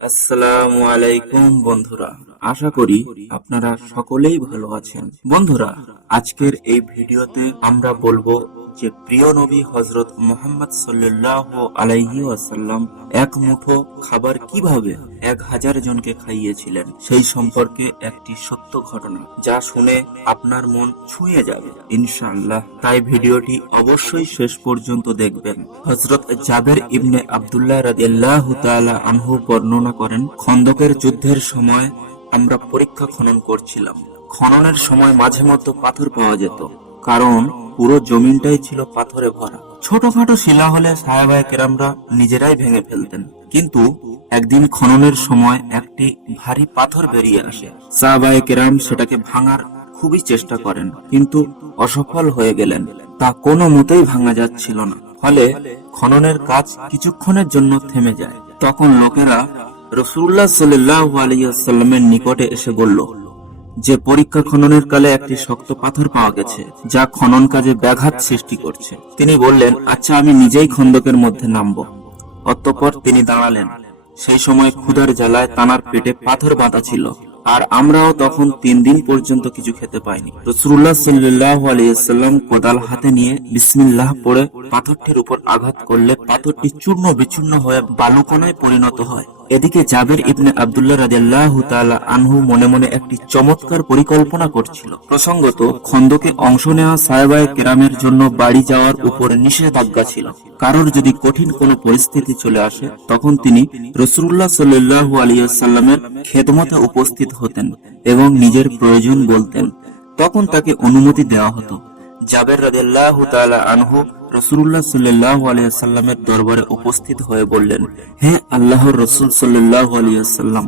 আসসালামু আলাইকুম, বন্ধুরা। আশা করি আপনারা সকলেই ভালো আছেন। বন্ধুরা, আজকের এই ভিডিওতে আমরা বলব যে প্রিয় নবী হজরত মোহাম্মদ সাল্লাহ আলাইহি আসাল্লাম এক মুঠো খাবার কীভাবে এক হাজার জনকে খাইয়েছিলেন, সেই সম্পর্কে একটি সত্য ঘটনা যা শুনে আপনার মন ছুঁয়ে যাবে। ইনশাআল্লাহ, তাই ভিডিওটি অবশ্যই শেষ পর্যন্ত দেখবেন। হজরত জাবের ইবনে আবদুল্লাহ রাদিয়াল্লাহু তাআলা আনহু বর্ণনা করেন, খন্দকের যুদ্ধের সময় আমরা পরীক্ষা খনন করছিলাম। খননের সময় মাঝে মধ্যে পাথর পাওয়া যেত। কারণ পুরো জমিনটাই ছিল পাথরে ভরা। ছোটখাটো শিলা হলে সাহাবায়ে কেরামরা নিজেরাই ভেঙে ফেলতেন। কিন্তু একদিন খননের সময় একটি ভারী পাথর বেরিয়ে আসে। সাহাবায়ে কেরাম সেটাকে ভাঙার খুবই চেষ্টা করেন, কিন্তু অসফল হয়ে গেলেন। তা কোনো মতেই ভাঙা যাচ্ছিল না। ফলে খননের কাজ কিছুক্ষণের জন্য থেমে যায়। তখন লোকেরা রসুল্লাহ সাল্লাহ আলিয়াল্লামের নিকটে এসে বলল যে পরীক্ষা খননের কালে একটি শক্ত পাথর পাওয়া গেছে, যা খনন কাজে ব্যাঘাত সৃষ্টি করছে। তিনি বললেন আচ্ছা আমি নিজেই খন্দকের মধ্যে নামব। অতঃপর তিনি দাঁড়ালেন। সেই সময় ক্ষুধার জ্বালায় তানার পেটে পাথর বাঁধা ছিল, আর আমরাও তখন তিন দিন পর্যন্ত কিছু খেতে পাইনি। রসুল্লাহ সাল্লাহ আলিয়াল্লাম কোদাল হাতে নিয়ে বিসমিল্লাহ পড়ে পাথরটির উপর আঘাত করলে পাথরটি চূর্ণ বিচূর্ণ হয়ে বালুকণায় পরিণত হয়। এদিকে জাবের ইবনে আবদুল্লাহ রাদিয়াল্লাহু তাআলা আনহু মনে মনে একটি চমৎকার পরিকল্পনা করছিল। প্রসঙ্গত, খন্দকে অংশ নেওয়া সাহেবায়ে কেরামের জন্য বাড়ি যাওয়ার উপর নিষেধাজ্ঞা ছিল। কারোর যদি কঠিন কোনো পরিস্থিতি চলে আসে, তখন তিনি রসুল্লাহ সাল্লাল্লাহু আলাইহি সাল্লামের খেদমতে উপস্থিত হতেন এবং নিজের প্রয়োজন বলতেন। তখন তাকে অনুমতি দেওয়া হতো। জাবের রাদিয়াল্লাহু তাআলা আনহু রসুল্লাহ সাল্লাহ আলিয়াল্লামের দরবারে উপস্থিত হয়ে বললেন, হে আল্লাহর রসুল সাল্লাহ আলিয়াল্লাম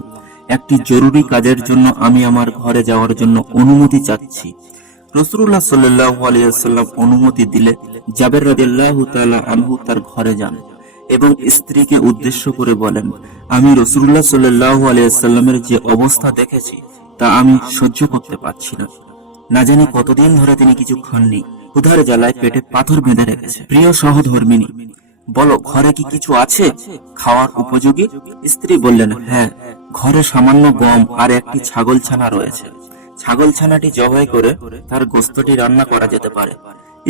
একটি জরুরি কাজের জন্য আমি আমার ঘরে যাওয়ার জন্য অনুমতি চাচ্ছি। রসুল্লাহ সাল্লাহ আলিয়াল্লাম অনুমতি দিলে জাবের রাদিয়াল্লাহ তাআলা আনহু তার ঘরে যান এবং স্ত্রীকে উদ্দেশ্য করে বলেন, আমি রসুল্লাহ সাল্লাহ আলিয়াল্লামের যে অবস্থা দেখেছি, তা আমি সহ্য করতে পারছি না। না জানি কতদিন ধরে তিনি কিছু খাননি। ক্ষুধার জ্বালায় পেটে পাথর বেঁধে রেখেছে। প্রিয় সহধর্মিনী, বলো, ঘরে কি কিছু আছে? খাওয়ার উপযোগী? স্ত্রী বললেন হ্যাঁ ঘরে সামান্য গম আর একটি ছাগল ছানা রয়েছে। ছাগল ছানাটি জবাই করে তার গোস্তটি রান্না করা যেতে পারে।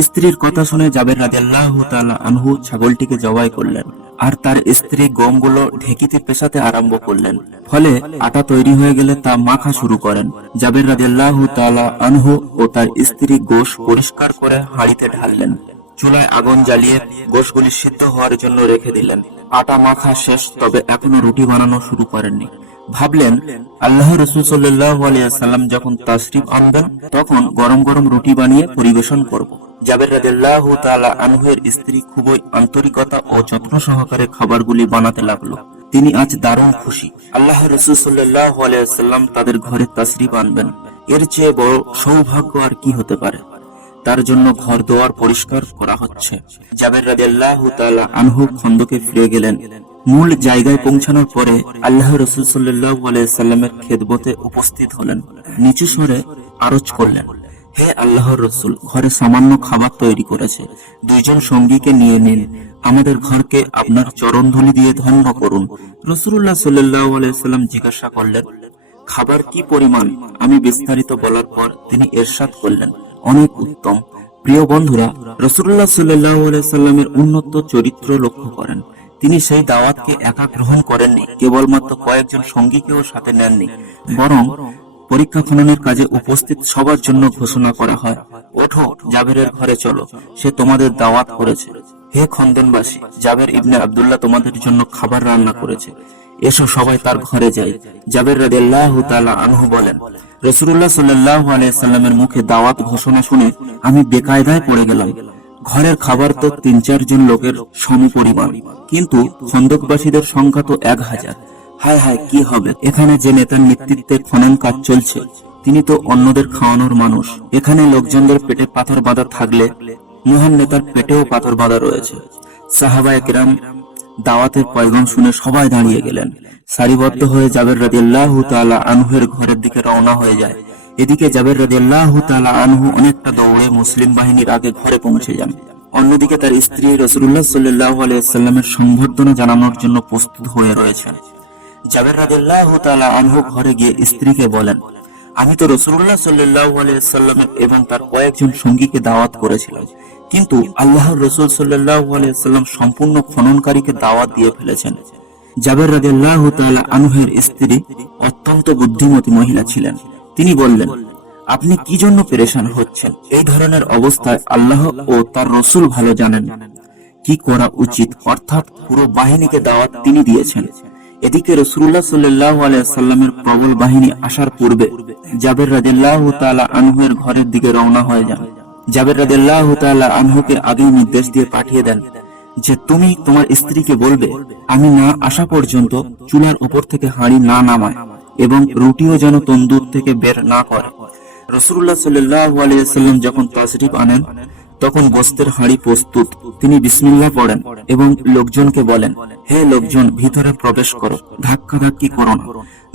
স্ত্রীর কথা শুনে জাবের রাজাল্লাহ তাআলা আনহু ছাগলটিকে জবাই করলেন। আর তার স্ত্রী গমগুলো ঢেকিতে পেশাতে আরম্ভ করলেন। ফলে আটা তৈরি হয়ে গেলে তা মাখা শুরু করেন। জাবের রাদিয়াল্লাহু তালা আনহু ও তার স্ত্রী গোশ পরিষ্কার করে হাড়িতে ঢাললেন। চুলায় আগুন জ্বালিয়ে গোশগুলি সিদ্ধ হওয়ার জন্য রেখে দিলেন। আটা মাখা শেষ, তবে এখনও রুটি বানানো শুরু করেননি। ভাবলেন আল্লাহ রসুল সাল্লাম যখন তাশরিফ আনবেন, তখন গরম গরম রুটি বানিয়ে পরিবেশন করব। জাবের রাদিয়াল্লাহু তাআলা আনহুয়ের স্ত্রী খুবই আন্তরিকতা ও যত্ন সহকারে খাবারগুলি বানাতে লাগল। তিনি আজ দারুণ খুশি। আল্লাহ রসুল সাল্লাহ আলিয়াল্লাম তাদের ঘরে তাসরিফ আনবেন। এর চেয়ে বড় সৌভাগ্য আর কি হতে পারে? তার জন্য ঘর দোয়ার পরিষ্কার করা হচ্ছে। জাবের রাদিয়াল্লাহু তাআলা আনহু খন্দকে ফিরে গেলেন। মূল জায়গায় পৌঁছানোর পরে আল্লাহ রসুল সাল্লামের খেদমতে উপস্থিত হলেন, নিচু স্বরে আরজ করলেন, হে আল্লাহর রসুল, ঘরে সামান্য খাবার তৈরি করেছে, দুইজন সঙ্গীকে নিয়ে নিন, আমাদের ঘরকে আপনার চরণধ্বনি দিয়ে ধন্য করুন। রসুল্লাহ সাল্লাম জিজ্ঞাসা করলেন, খাবার কি পরিমাণ? আমি বিস্তারিত বলার পর তিনি এরশাদ করলেন, অনেক উত্তম। প্রিয় বন্ধুরা রসুল্লাহ সাল্লামের উন্নত চরিত্র লক্ষ্য করেন। তিনি সেই দাওয়াতকে একা গ্রহণ করেননি, কেবলমাত্র কয়েকজন সঙ্গীকেও সাথে নেননি, বরং পরীক্ষা খননের কাজে উপস্থিত সবার জন্য ঘোষণা করা হয়, ওঠো, জাবেরের ঘরে চলো, সে তোমাদের দাওয়াত করেছে। হে খন্দনবাসী জাবের ইবনে আব্দুল্লাহ তোমাদের জন্য খাবার রান্না করেছে। এসো সবাই তার ঘরে যাই। জাবের রাদিয়াল্লাহু তাআলা আনহু বলেন, রাসূলুল্লাহ সাল্লাল্লাহু আলাইহি সাল্লামের মুখে দাওয়াত ঘোষণা শুনে আমি বেকায়দায় পড়ে গেলাম। ঘরের খাবার তো তিন চারজন লোকের সম পরিমাণ কিন্তু খন্দকবাসীদের সংখ্যা তো এক হাজার। হায় হায়, কি হবে? এখানে যে নেতার নেতৃত্বে খনন কাজ চলছে, তিনি তো অন্যদের খাওয়ানোর মানুষ। এখানে লোকজনদের পেটে পাথর বাঁধা থাকলে মহান নেতার পেটেও পাথর বাঁধা রয়েছে। সাহাবায়ে কিরাম দাওয়াতের পয়গম শুনে সবাই দাঁড়িয়ে গেলেন। সারিবদ্ধ হয়ে জাবের রাদিয়াল্লাহু তাআলা আনহুর ঘরের দিকে রওনা হয়ে যায়। এদিকে জাবের রাদিয়াল্লাহু তাআলা আনহু অনেকটা দৌড়ে মুসলিম বাহিনীর আগে ঘরে পৌঁছে যান। অন্যদিকে তার স্ত্রী রাসূলুল্লাহ সাল্লাল্লাহু আলাইহি সাল্লামের সংবর্ধনা জানানোর জন্য প্রস্তুত হয়ে রয়েছেন। জাবের রাদিল্লাহ তাআলা আনহু ঘরে গিয়ে স্ত্রীকে বলেন, আমি তো রসুল্লাহ সাল্লাহ সাল্লামের এবং তার কয়েকজন সঙ্গীকে দাওয়াত করেছিলাম। কিন্তু আল্লাহর রসুল সাল্লাহ সাল্লাম সম্পূর্ণ খননকারীকে দাওয়াত দিয়ে ফেলেছেন। জাবের রাদিল্লাহ তাআলা আনহের স্ত্রী অত্যন্ত বুদ্ধিমতী মহিলা ছিলেন। তিনি বললেন, আপনি কি জন্য পেরেশান হচ্ছেন? এই ধরনের অবস্থায় আল্লাহ ও তার রসুল ভালো জানেন। কি করা উচিত? অর্থাৎ পুরো বাহিনীকে দাওয়াত তিনি দিয়েছেন। এদিকে রসুল্লাহ সাল্লাহ সাল্লামের প্রবল বাহিনী আসার পূর্বে জাবের রাদিল্লাহ তাআলা আনহুয়ের ঘরের দিকে রওনা হয়ে যান। জাবের রাদিল্লাহ তাআলা আনহুকে আগেই নির্দেশ দিয়ে পাঠিয়ে দেন যে, তুমি তোমার স্ত্রীকে বলবে, আমি না আসা পর্যন্ত চুলার উপর থেকে হাঁড়ি না নামায়। এবং রুটিও যেন তন্দুর থেকে বের না করে। রসুল্লাহ সাল্লাম যখন তাশরিফ আনেন, তখন গোস্তের হাঁড়ি প্রস্তুত। তিনি বিসমিল্লাহ পড়েন এবং লোকজনকে বলেন, হে লোকজন, ভিতরে প্রবেশ করো ধাক্কা ধাক্কি করো না।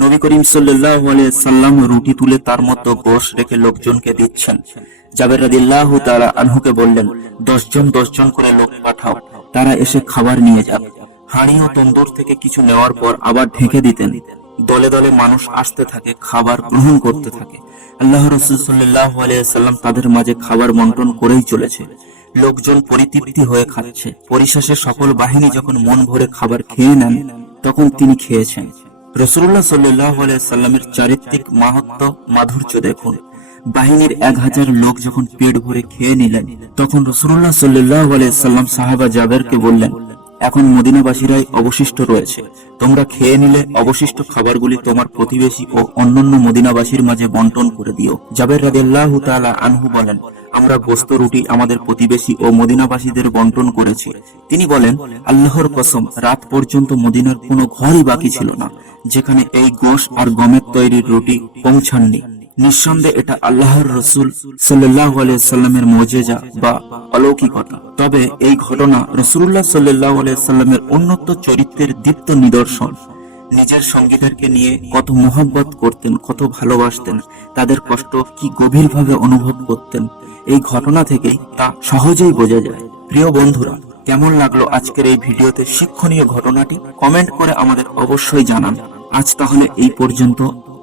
নবী করিম সাল্লাহ সাল্লাম রুটি তুলে তার মতো গোশ রেখে লোকজনকে দিচ্ছেন। জাবের রাদিল্লাহ তারা আনহুকে বললেন, দশজন দশজন করে লোক পাঠাও, তারা এসে খাবার নিয়ে যাক। হাঁড়ি ও তন্দুর থেকে কিছু নেওয়ার পর আবার ঢেকে দিতেন। দলে দলে মানুষ আসতে থাকে, খাবার গ্রহণ করতে থাকে। আল্লাহ রসুল সাল্লাহ সাল্লাম তাদের মাঝে খাবার বন্টন করেই চলেছে। লোকজন পরিতৃপ্তি হয়ে খাচ্ছে। পরিশেষে সকল বাহিনী যখন মন ভরে খাবার খেয়ে নেন, তখন তিনি খেয়েছেন। রসুল্লাহ সাল্লাহ সাল্লামের চারিত্রিক মাহাত্ম মাধুর্য দেখুন। বাহিনীর এক হাজার লোক যখন পেট ভরে খেয়ে নিলেন, তখন রসুল্লাহ সাল্লাহ সাল্লাম সাহাবা জাবেরকে বললেন এখন মদিনাবাসীরাই অবশিষ্ট রয়েছে। তোমরা খেয়ে নিলে অবশিষ্ট খাবারগুলি তোমার প্রতিবেশী ও অন্যান্য মদিনাবাসীর মাঝে বন্টন করে দিও। জাবের রাদিয়াল্লাহু তাআলা আনহু বলেন, আমরা গোস্ত রুটি আমাদের প্রতিবেশী ও মদিনাবাসীদের বন্টন করেছি। তিনি বলেন, আল্লাহর কসম, রাত পর্যন্ত মদিনার কোনো ঘরই বাকি ছিল না, যেখানে এই গোশ আর গমের তৈরির রুটি পৌঁছাননি। নিঃসন্দেহে এটা আল্লাহর রসুল সাল্লাহ সাল্লামের মজেজা বা অলৌকিকতা। তবে এই ঘটনা রসুল্লাহ সাল্লাহ সাল্লামের উন্নত চরিত্রের দীপ্ত নিদর্শন। নিজের সঙ্গীদেরকে নিয়ে কত মোহাব্বত করতেন, কত ভালোবাসতেন, তাদের কষ্ট কি গভীরভাবে অনুভব করতেন, এই ঘটনা থেকেই তা সহজেই বোঝা যায়। প্রিয় বন্ধুরা, কেমন লাগল আজকের এই ভিডিওতে শিক্ষণীয় ঘটনাটি? কমেন্ট করে আমাদের অবশ্যই জানান। আজ তাহলে এই পর্যন্ত।